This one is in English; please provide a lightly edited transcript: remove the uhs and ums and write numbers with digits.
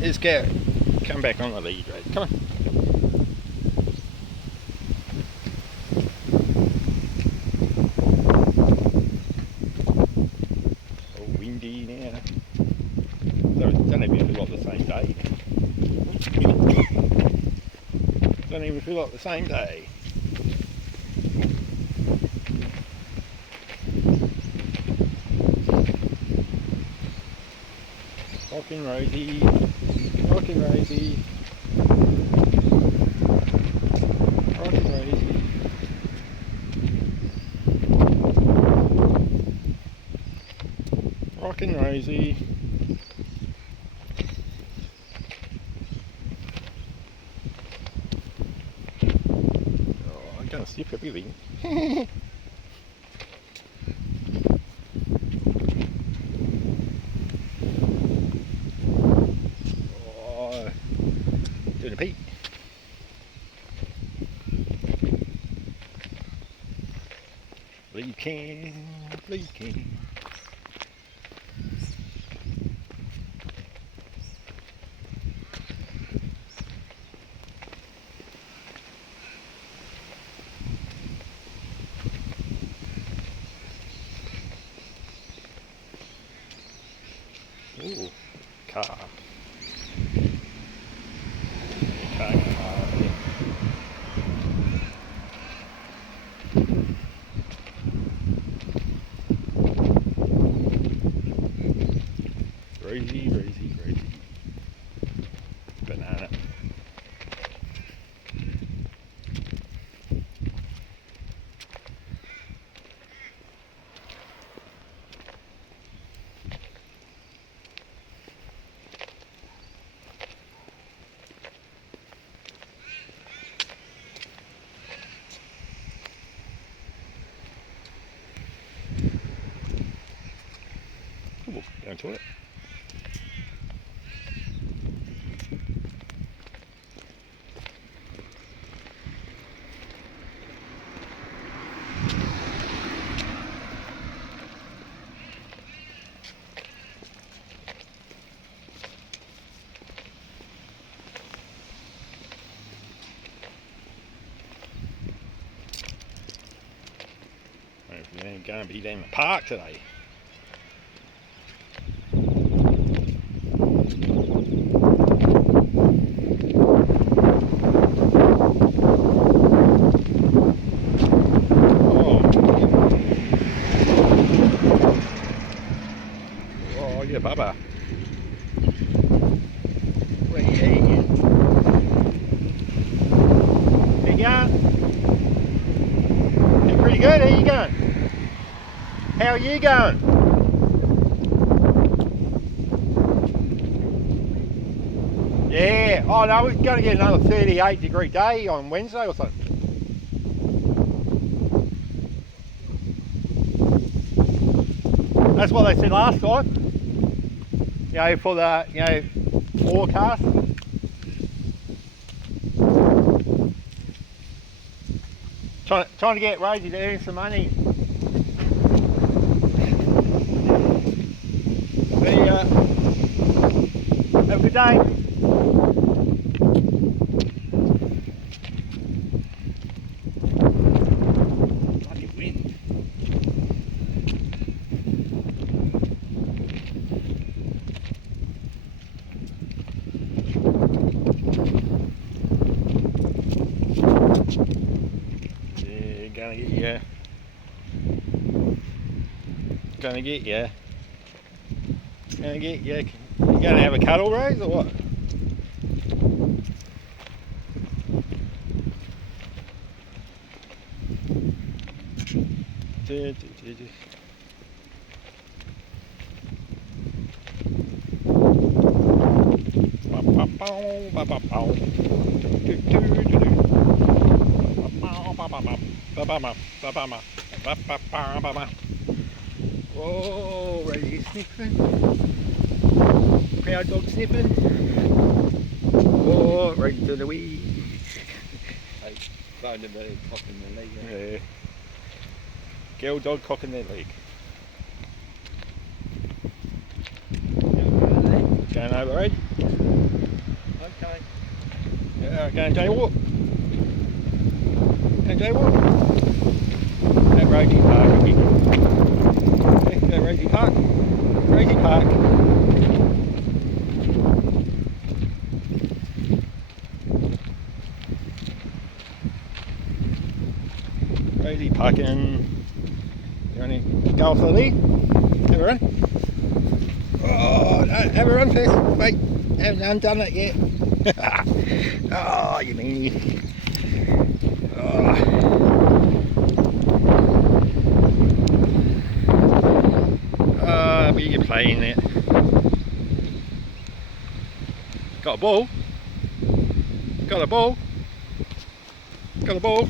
Let's go. Come back on the lead, right? Come on. Oh, windy now. Don't even feel like the same day. Don't even feel like the same day. Rockin' Rosie, rockin' Rosie, rockin' Rosie. Rockin' Rosie. Oh, I'm gonna skip everything. Doing a peek. Leaking. Ooh, car. Rosie. Banana. Ooh, down to it. We're going to be down the park today. Oh yeah, Bubba. Where you going? How you going? You're pretty good. How you going? How are you going? Yeah. Oh no, we're going to get another 38-degree day on Wednesday or something. That's what they said last time. You know, for the forecast. Trying to get Rosie to earn some money. See ya. Have a good day. Bloody wind. Yeah, gonna get ya. Gonna get ya. Gonna get ya. You gonna have a cuddle, Rose, or what? Oh, Rosie sniffing. Proud dog sniffing. Oh, right to the wee. I found him very cocking the leg. Yeah. Girl dog cocking their leg. Going over the road. Okay. Yeah, going jaywalk. Going jaywalk. At Rosie Park. Okay, go Rosie Park. Rosie Park. Rosie parking. You want to go off the lead? Have a run. Oh, no, have a run first. Wait, haven't undone it yet. Oh, you meanie. Oh. Oh, but you're playing it. Got a ball. Got a ball. Got a ball.